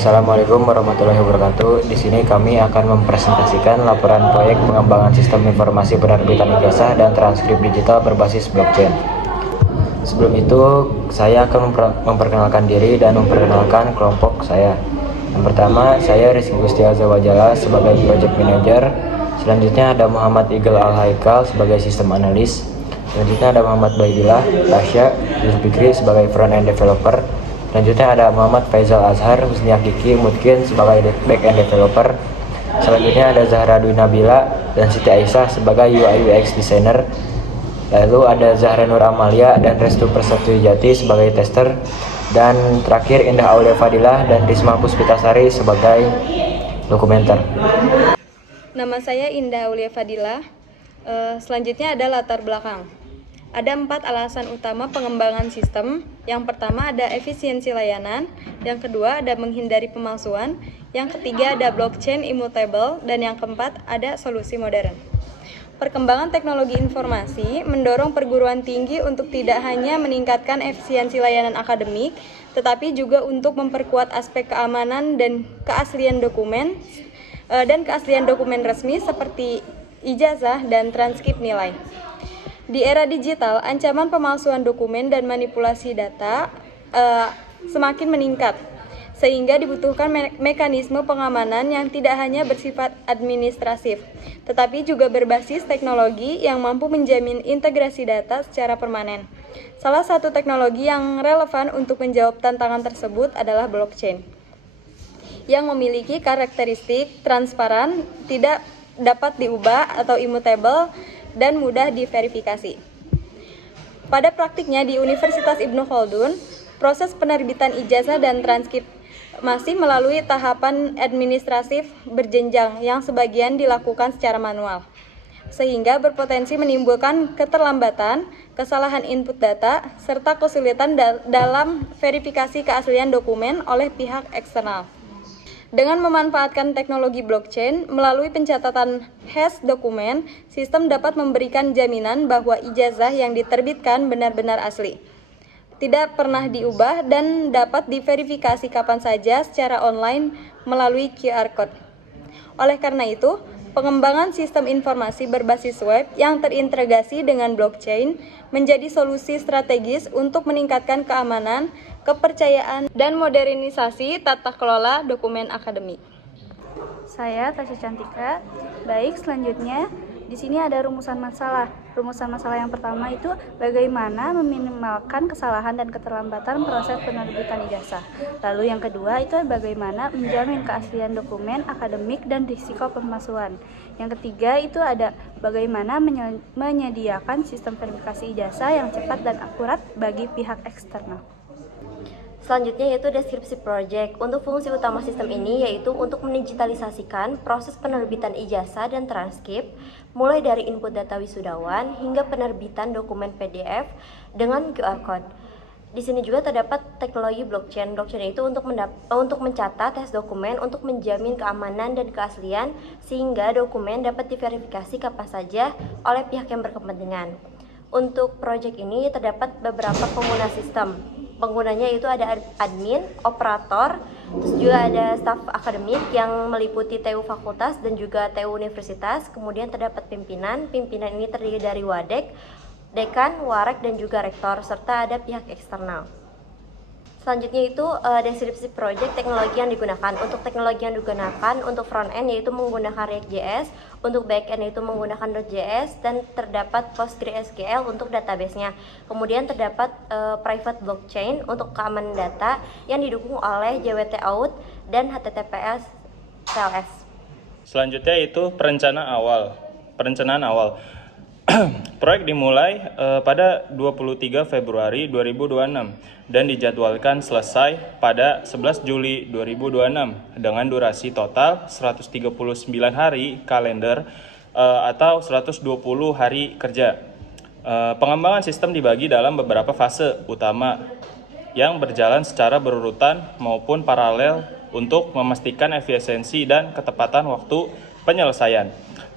Assalamualaikum warahmatullahi wabarakatuh. Di sini kami akan mempresentasikan laporan proyek pengembangan sistem informasi penerbitan ijazah dan transkrip digital berbasis blockchain. Sebelum itu, saya akan memperkenalkan diri dan memperkenalkan kelompok saya. Yang pertama, saya Rizky Gustiaza Wajala sebagai project manager. Selanjutnya ada Muhammad Igel Al-Haikal sebagai sistem analis. Selanjutnya ada Muhammad Baidillah Tasya Zulfikri sebagai front end developer. Selanjutnya ada Muhammad Faisal Azhar Husniah Kiki Mutkin sebagai back-end developer. Selanjutnya ada Zahra Dwi Nabila dan Siti Aisyah sebagai UI UX designer. Lalu ada Zahra Nur Amalia dan Restu Persetuijati sebagai tester. Dan terakhir Indah Aulia Fadilah dan Risma Puspitasari sebagai dokumenter. Nama saya Indah Aulia Fadilah. Selanjutnya ada latar belakang. Ada 4 alasan utama pengembangan sistem. Yang pertama ada efisiensi layanan, yang kedua ada menghindari pemalsuan, yang ketiga ada blockchain immutable, dan yang keempat ada solusi modern. Perkembangan teknologi informasi mendorong perguruan tinggi untuk tidak hanya meningkatkan efisiensi layanan akademik, tetapi juga untuk memperkuat aspek keamanan dan keaslian dokumen resmi seperti ijazah dan transkrip nilai. Di era digital, ancaman pemalsuan dokumen dan manipulasi data semakin meningkat, sehingga dibutuhkan mekanisme pengamanan yang tidak hanya bersifat administratif, tetapi juga berbasis teknologi yang mampu menjamin integrasi data secara permanen. Salah satu teknologi yang relevan untuk menjawab tantangan tersebut adalah blockchain, yang memiliki karakteristik transparan, tidak dapat diubah atau immutable, dan mudah diverifikasi. Pada praktiknya di Universitas Ibnu Khaldun, proses penerbitan ijazah dan transkrip masih melalui tahapan administratif berjenjang yang sebagian dilakukan secara manual, sehingga berpotensi menimbulkan keterlambatan, kesalahan input data, serta kesulitan dalam verifikasi keaslian dokumen oleh pihak eksternal. Dengan memanfaatkan teknologi blockchain, melalui pencatatan hash dokumen, sistem dapat memberikan jaminan bahwa ijazah yang diterbitkan benar-benar asli, tidak pernah diubah, dan dapat diverifikasi kapan saja secara online melalui QR Code. Oleh karena itu, pengembangan sistem informasi berbasis web yang terintegrasi dengan blockchain menjadi solusi strategis untuk meningkatkan keamanan, kepercayaan, dan modernisasi tata kelola dokumen akademik. Saya Tasya Cantika. Baik, selanjutnya di sini ada rumusan masalah. Rumusan masalah yang pertama itu bagaimana meminimalkan kesalahan dan keterlambatan proses penerbitan ijazah. Lalu yang kedua itu bagaimana menjamin keaslian dokumen akademik dan risiko pemalsuan. Yang ketiga itu ada bagaimana menyediakan sistem verifikasi ijazah yang cepat dan akurat bagi pihak eksternal. Selanjutnya yaitu deskripsi project. Untuk fungsi utama sistem ini yaitu untuk mendigitalisasikan proses penerbitan ijazah dan transkrip mulai dari input data wisudawan hingga penerbitan dokumen PDF dengan QR Code. Di sini juga terdapat teknologi blockchain. Blockchain itu untuk mencatat tes dokumen untuk menjamin keamanan dan keaslian sehingga dokumen dapat diverifikasi kapan saja oleh pihak yang berkepentingan. Untuk proyek ini terdapat beberapa pengguna sistem. Penggunanya itu ada admin, operator, terus juga ada staf akademik yang meliputi TU fakultas dan juga TU universitas. Kemudian terdapat pimpinan. Pimpinan ini terdiri dari wadek, dekan, warek, dan juga rektor, serta ada pihak eksternal. Selanjutnya itu deskripsi project teknologi yang digunakan. Untuk teknologi yang digunakan untuk front end yaitu menggunakan React.js, untuk back end yaitu menggunakan .js, dan terdapat PostgreSQL untuk database-nya. Kemudian terdapat private blockchain untuk keamanan data yang didukung oleh JWT Auth dan HTTPS TLS. Selanjutnya itu perencanaan awal. Proyek dimulai pada 23 Februari 2026 dan dijadwalkan selesai pada 11 Juli 2026 dengan durasi total 139 hari kalender atau 120 hari kerja. Pengembangan sistem dibagi dalam beberapa fase utama yang berjalan secara berurutan maupun paralel untuk memastikan efisiensi dan ketepatan waktu penyelesaian.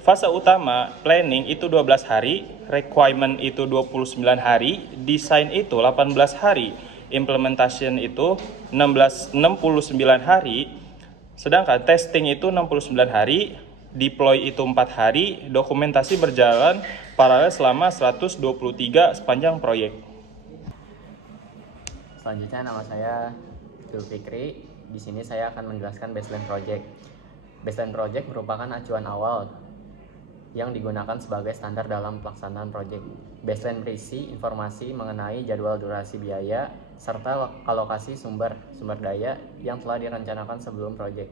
Fase utama, planning itu 12 hari, requirement itu 29 hari, desain itu 18 hari, implementation itu 69 hari, sedangkan testing itu 69 hari, deploy itu 4 hari, dokumentasi berjalan paralel selama 123 sepanjang proyek. Selanjutnya nama saya Zulfikri. Di sini saya akan menjelaskan baseline project. Baseline project merupakan acuan awal yang digunakan sebagai standar dalam pelaksanaan proyek. Baseline berisi informasi mengenai jadwal, durasi, biaya, serta alokasi sumber daya yang telah direncanakan sebelum proyek.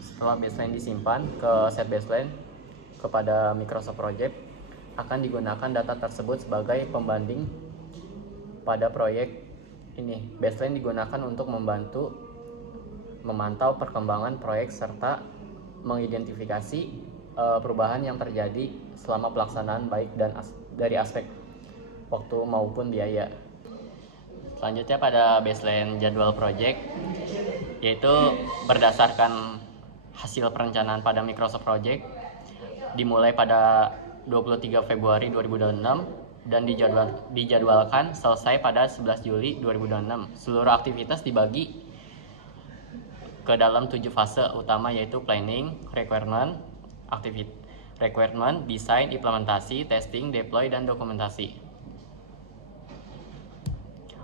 Setelah baseline disimpan ke set baseline kepada Microsoft Project, akan digunakan data tersebut sebagai pembanding pada proyek ini. Baseline digunakan untuk memantau perkembangan proyek serta mengidentifikasi perubahan yang terjadi selama pelaksanaan, baik dari aspek waktu maupun biaya. Selanjutnya pada baseline jadwal proyek, yaitu berdasarkan hasil perencanaan pada Microsoft Project, dimulai pada 23 Februari 2026 dan dijadwalkan selesai pada 11 Juli 2026. Seluruh aktivitas dibagi ke dalam 7 fase utama, yaitu planning, requirement, design, implementasi, testing, deploy, dan dokumentasi.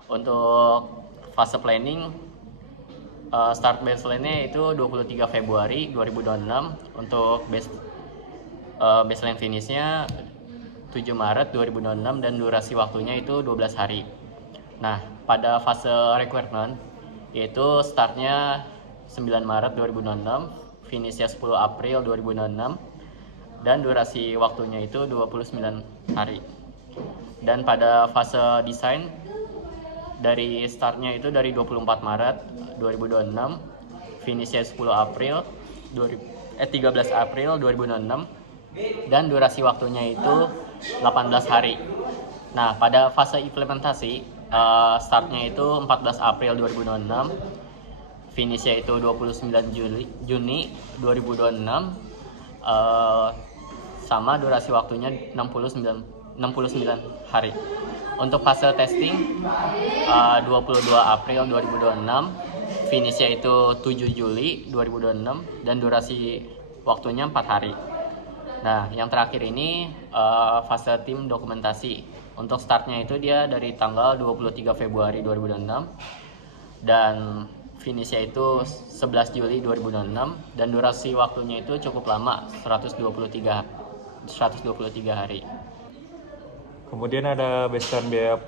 Untuk fase planning, start baseline-nya itu 23 Februari 2026. Untuk baseline finish-nya 7 Maret 2026 dan durasi waktunya itu 12 hari. Nah, pada fase requirement, yaitu startnya 9 Maret 2026, finishnya 10 April 2026, dan durasi waktunya itu 29 hari. Dan pada fase desain, dari startnya itu dari 24 Maret 2026, finishnya 13 April 2026, dan durasi waktunya itu 18 hari. Nah, pada fase implementasi, startnya itu 14 April 2026, finishnya itu 29 Juni 2026, sama durasi waktunya 69 hari. Untuk fase testing, 22 April 2026, finishnya itu 7 Juli 2026, dan durasi waktunya 4 hari. Nah, yang terakhir ini fase tim dokumentasi. Untuk startnya itu dia dari tanggal 23 Februari 2026 dan finishnya itu 11 Juli 2026, dan durasi waktunya itu cukup lama, 123 hari. Kemudian ada baseline biaya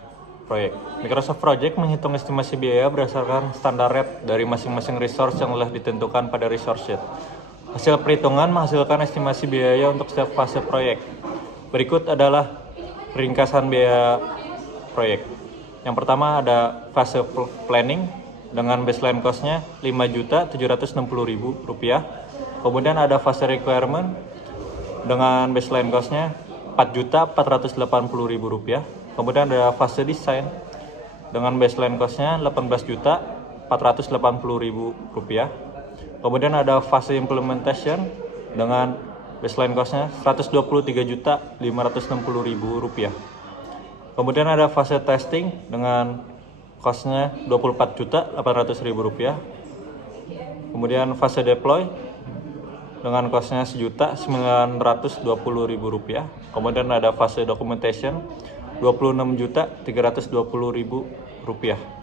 proyek. Microsoft Project menghitung estimasi biaya berdasarkan standar rate dari masing-masing resource yang telah ditentukan pada resource sheet. Hasil perhitungan menghasilkan estimasi biaya untuk setiap fase proyek. Berikut adalah ringkasan biaya proyek. Yang pertama ada fase planning dengan baseline cost-nya Rp5.760.000. Kemudian ada fase requirement dengan baseline cost-nya Rp4.480.000. Kemudian ada fase design dengan baseline cost-nya Rp18.480.000. Kemudian ada fase implementation dengan baseline cost-nya Rp123.560.000. Kemudian ada fase testing dengan cost-nya Rp24.800.000. Kemudian fase deploy dengan cost-nya Rp1.920.000. Kemudian ada fase documentation Rp26.320.000.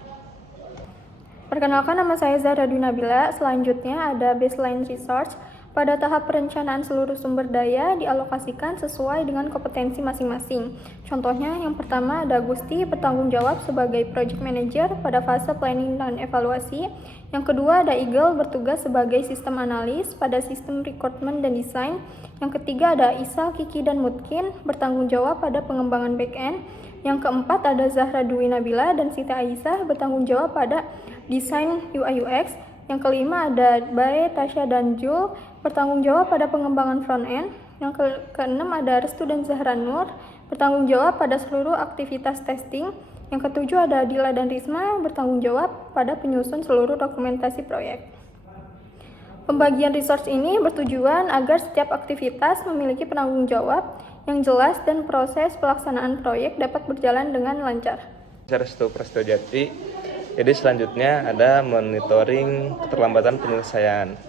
Perkenalkan, nama saya Zahra Dwi Nabila. Selanjutnya ada baseline research. Pada tahap perencanaan, seluruh sumber daya dialokasikan sesuai dengan kompetensi masing-masing. Contohnya, yang pertama ada Gusti bertanggung jawab sebagai project manager pada fase planning dan evaluasi. Yang kedua ada Eagle bertugas sebagai sistem analis pada sistem recruitment dan desain. Yang ketiga ada Isa, Kiki, dan Mutkin bertanggung jawab pada pengembangan back-end. Yang keempat ada Zahra Dwi Nabila dan Siti Aisyah bertanggung jawab pada desain UI UX. Yang kelima ada Bae, Tasya, dan Jul bertanggung jawab pada pengembangan front-end. Yang keenam ada Restu dan Zahra Nur bertanggung jawab pada seluruh aktivitas testing. Yang ketujuh ada Dila dan Risma bertanggung jawab pada penyusun seluruh dokumentasi proyek. Pembagian resource ini bertujuan agar setiap aktivitas memiliki penanggung jawab yang jelas dan proses pelaksanaan proyek dapat berjalan dengan lancar. Restu Prasetyo. Jadi selanjutnya ada monitoring keterlambatan penyelesaian.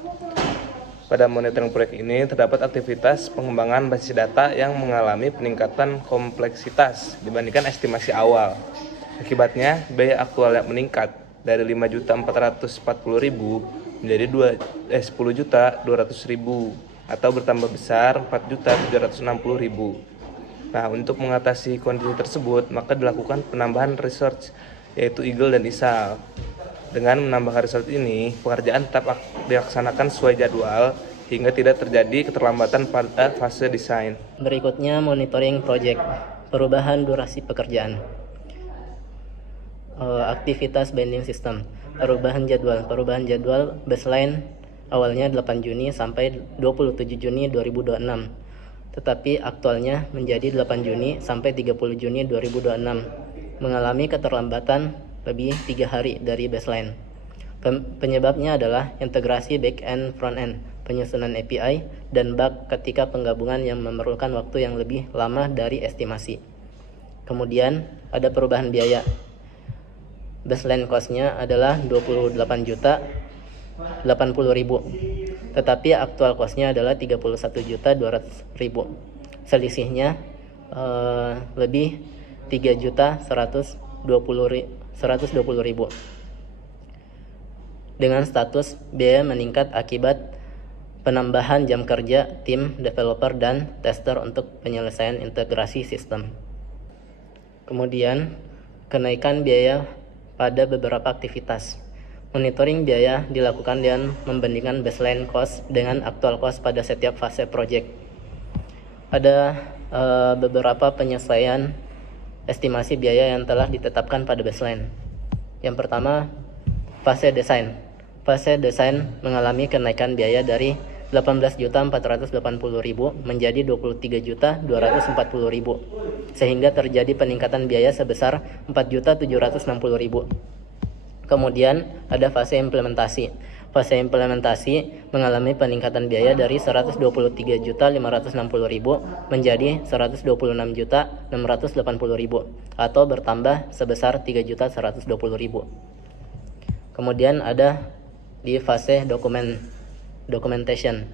Pada monitoring proyek ini terdapat aktivitas pengembangan basis data yang mengalami peningkatan kompleksitas dibandingkan estimasi awal. Akibatnya biaya aktual yang meningkat dari 5.440.000 menjadi 10.200.000 atau bertambah besar 4.760.000. Nah, untuk mengatasi kondisi tersebut maka dilakukan penambahan research yaitu Eagle dan ISAL. Dengan menambahkan research ini, pekerjaan tetap dilaksanakan sesuai jadwal hingga tidak terjadi keterlambatan pada fase desain. Berikutnya monitoring project, perubahan durasi pekerjaan. Aktivitas binding system, perubahan jadwal baseline awalnya 8 Juni sampai 27 Juni 2026. Tetapi aktualnya menjadi 8 Juni sampai 30 Juni 2026, mengalami keterlambatan lebih 3 hari dari baseline. Penyebabnya adalah integrasi back-end front-end, penyusunan API, dan bug ketika penggabungan yang memerlukan waktu yang lebih lama dari estimasi. Kemudian ada perubahan biaya. Baseline cost-nya adalah 28.080.000, tetapi aktual cost-nya adalah 31.200.000. Selisihnya lebih 3.120.000 dengan status biaya meningkat akibat penambahan jam kerja tim developer dan tester untuk penyelesaian integrasi sistem. Kemudian kenaikan biaya pada beberapa aktivitas. Monitoring biaya dilakukan dengan membandingkan baseline cost dengan aktual cost pada setiap fase project. Ada beberapa penyesuaian estimasi biaya yang telah ditetapkan pada baseline. Yang pertama, fase desain. Fase desain mengalami kenaikan biaya dari 18.480.000 menjadi 23.240.000, sehingga terjadi peningkatan biaya sebesar 4.760.000. Kemudian ada fase implementasi. Fase implementasi mengalami peningkatan biaya dari 123.560.000 menjadi 126.680.000 atau bertambah sebesar 3.120.000. Kemudian ada di fase documentation.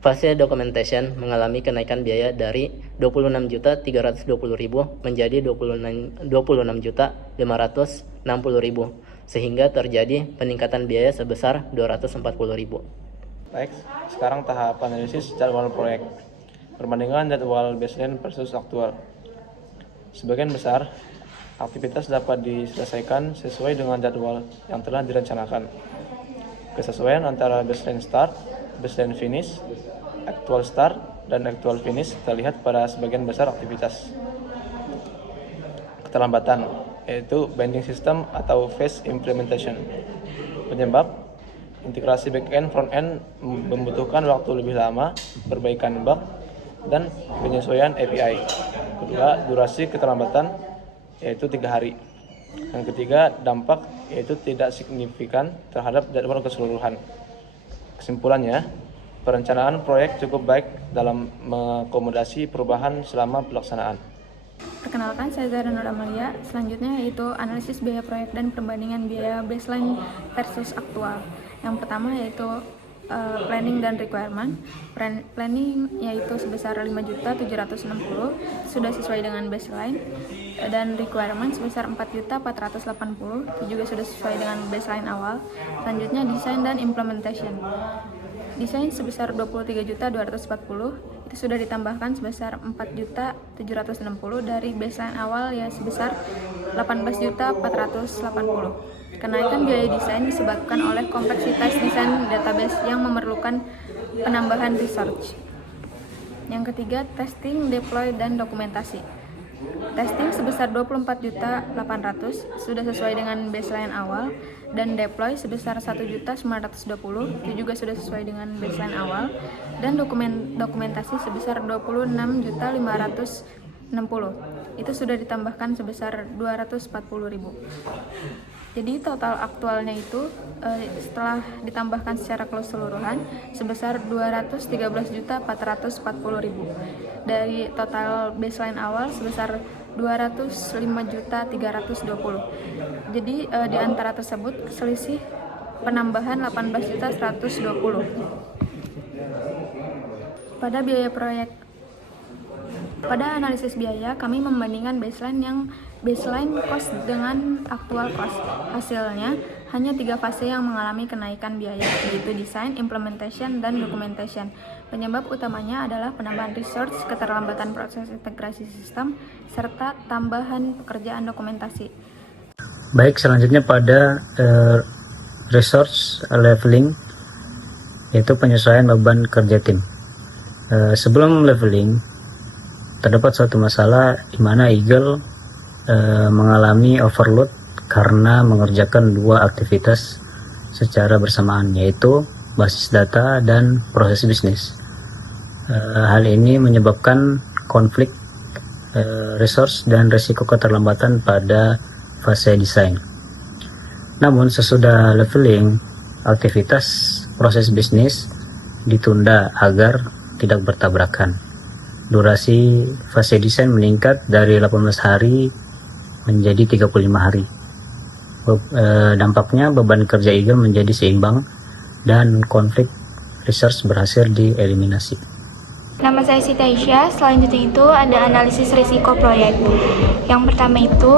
Fase documentation mengalami kenaikan biaya dari 26.320.000 menjadi 26.560.000, sehingga terjadi peningkatan biaya sebesar 240.000. Baik, sekarang tahap analisis jadwal proyek. Perbandingan jadwal baseline versus aktual. Sebagian besar aktivitas dapat diselesaikan sesuai dengan jadwal yang telah direncanakan. Kesesuaian antara baseline start, baseline finish, actual start, dan actual finish terlihat pada sebagian besar aktivitas. Keterlambatan yaitu binding system atau phase implementation. Penyebab integrasi back-end front-end membutuhkan waktu lebih lama, perbaikan bug, dan penyesuaian API. Kedua, durasi keterlambatan yaitu 3 hari. Yang ketiga, dampak yaitu tidak signifikan terhadap jadwal keseluruhan. Kesimpulannya, perencanaan proyek cukup baik dalam mengakomodasi perubahan selama pelaksanaan. Perkenalkan, saya Zahra Nur Amalia. Selanjutnya yaitu analisis biaya proyek dan perbandingan biaya baseline versus aktual. Yang pertama yaitu planning dan requirement. Planning yaitu sebesar 5.760.000 sudah sesuai dengan baseline, dan requirement sebesar 4.480.000 itu juga sudah sesuai dengan baseline awal. Selanjutnya desain dan implementation. Desain sebesar 23.240.000 itu sudah ditambahkan sebesar 4.760.000 dari baseline awal ya sebesar 18.480.000. Kenaikan biaya desain disebabkan oleh kompleksitas desain database yang memerlukan penambahan research. Yang ketiga, testing, deploy, dan dokumentasi. Testing sebesar 24.800.000 sudah sesuai dengan baseline awal, dan deploy sebesar 1.920.000 itu juga sudah sesuai dengan baseline awal, dan dokumentasi sebesar 26.560.000 itu sudah ditambahkan sebesar 240.000. Jadi total aktualnya itu setelah ditambahkan secara keseluruhan sebesar 213.440.000 dari total baseline awal sebesar 205.320. Jadi di antara tersebut selisih penambahan 18.120. Pada biaya proyek, pada analisis biaya kami membandingkan baseline cost dengan actual cost. Hasilnya hanya 3 fase yang mengalami kenaikan biaya, yaitu design, implementation, dan documentation. Penyebab utamanya adalah penambahan resource, keterlambatan proses integrasi sistem, serta tambahan pekerjaan dokumentasi. Baik, selanjutnya pada resource leveling, yaitu penyesuaian beban kerja tim. Sebelum leveling, terdapat suatu masalah di mana Eagle mengalami overload karena mengerjakan 2 aktivitas secara bersamaan, yaitu basis data dan proses bisnis. Hal ini menyebabkan konflik resource dan risiko keterlambatan pada fase desain. Namun sesudah leveling, aktivitas proses bisnis ditunda agar tidak bertabrakan. Durasi fase desain meningkat dari 18 hari menjadi 35 hari. Dampaknya beban kerja Eagle menjadi seimbang dan konflik resource berhasil dieliminasi. Nama saya Siti Aisyah. Selanjutnya itu ada analisis risiko proyek. Yang pertama itu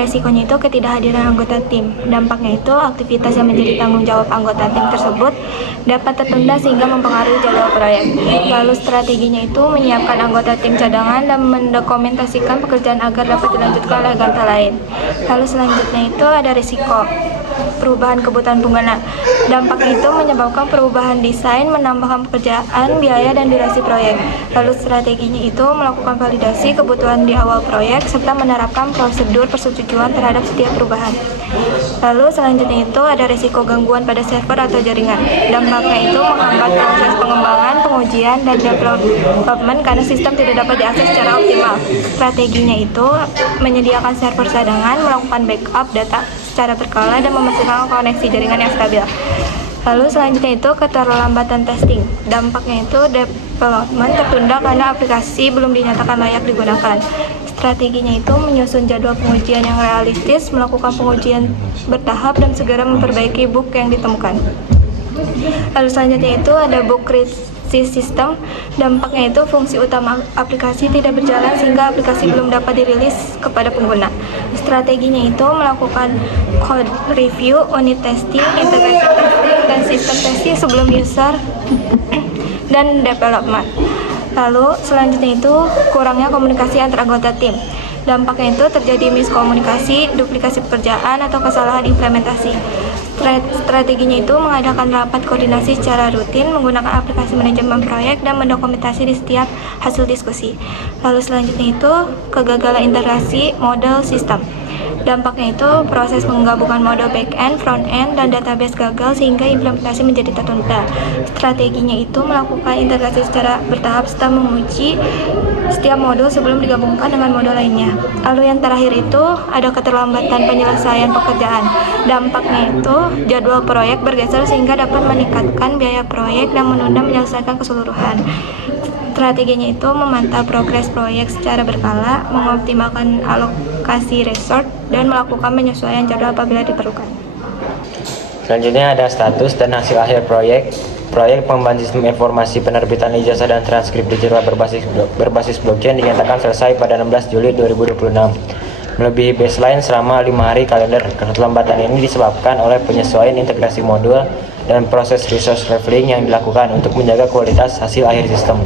resikonya itu ketidakhadiran anggota tim. Dampaknya itu aktivitas yang menjadi tanggung jawab anggota tim tersebut dapat tertunda sehingga mempengaruhi jadwal proyek. Lalu strateginya itu menyiapkan anggota tim cadangan dan mendokumentasikan pekerjaan agar dapat dilanjutkan oleh anggota lain. Lalu selanjutnya itu ada risiko perubahan kebutuhan pengguna. Dampaknya itu menyebabkan perubahan desain, menambahkan pekerjaan, biaya, dan durasi proyek. Lalu strateginya itu melakukan validasi kebutuhan di awal proyek serta menerapkan prosedur persetujuan terhadap setiap perubahan. Lalu selanjutnya itu ada risiko gangguan pada server atau jaringan. Dampaknya itu menghambat proses pengembangan, pengujian, dan development karena sistem tidak dapat diakses secara optimal. Strateginya itu menyediakan server cadangan, melakukan backup data secara berkala, dan memastikan koneksi jaringan yang stabil. Lalu selanjutnya itu keterlambatan testing. Dampaknya itu development tertunda karena aplikasi belum dinyatakan layak digunakan. Strateginya itu menyusun jadwal pengujian yang realistis, melakukan pengujian bertahap, dan segera memperbaiki bug yang ditemukan. Lalu selanjutnya itu ada bug krisis sistem. Dampaknya itu fungsi utama aplikasi tidak berjalan sehingga aplikasi belum dapat dirilis kepada pengguna. Strateginya itu melakukan code review, unit testing, integration testing, dan sistem testing sebelum user dan development. Lalu selanjutnya itu kurangnya komunikasi antar anggota tim. Dampaknya itu terjadi miskomunikasi, duplikasi pekerjaan, atau kesalahan implementasi. Strateginya itu mengadakan rapat koordinasi secara rutin, menggunakan aplikasi manajemen proyek, dan mendokumentasi di setiap hasil diskusi. Lalu selanjutnya itu kegagalan integrasi model sistem. Dampaknya itu proses penggabungan model back-end, front-end, dan database gagal sehingga implementasi menjadi tertunda. Strateginya itu melakukan integrasi secara bertahap serta menguji setiap modul sebelum digabungkan dengan modul lainnya. Lalu yang terakhir itu ada keterlambatan penyelesaian pekerjaan. Dampaknya itu jadwal proyek bergeser sehingga dapat meningkatkan biaya proyek dan menunda menyelesaikan keseluruhan. Strateginya itu memantau progres proyek secara berkala, mengoptimalkan alokasi resource, dan melakukan penyesuaian jadwal apabila diperlukan. Selanjutnya ada status dan hasil akhir proyek. Proyek pengembangan sistem informasi penerbitan ijazah dan transkrip digital berbasis blockchain dinyatakan selesai pada 16 Juli 2026. Melebihi baseline selama 5 hari kalender. Keterlambatan ini disebabkan oleh penyesuaian integrasi modul dan proses resource leveling yang dilakukan untuk menjaga kualitas hasil akhir sistem.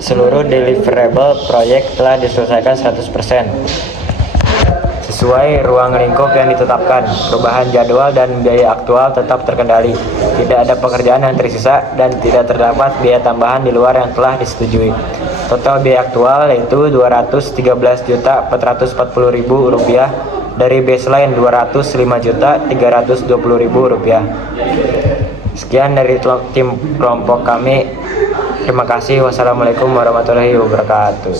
Seluruh deliverable proyek telah diselesaikan 100%. Sesuai ruang lingkup yang ditetapkan, perubahan jadwal dan biaya aktual tetap terkendali. Tidak ada pekerjaan yang tersisa dan tidak terdapat biaya tambahan di luar yang telah disetujui. Total biaya aktual yaitu Rp213.440.000 dari baseline Rp205.320.000. Sekian dari tim kelompok kami. Terima kasih. Wassalamualaikum warahmatullahi wabarakatuh.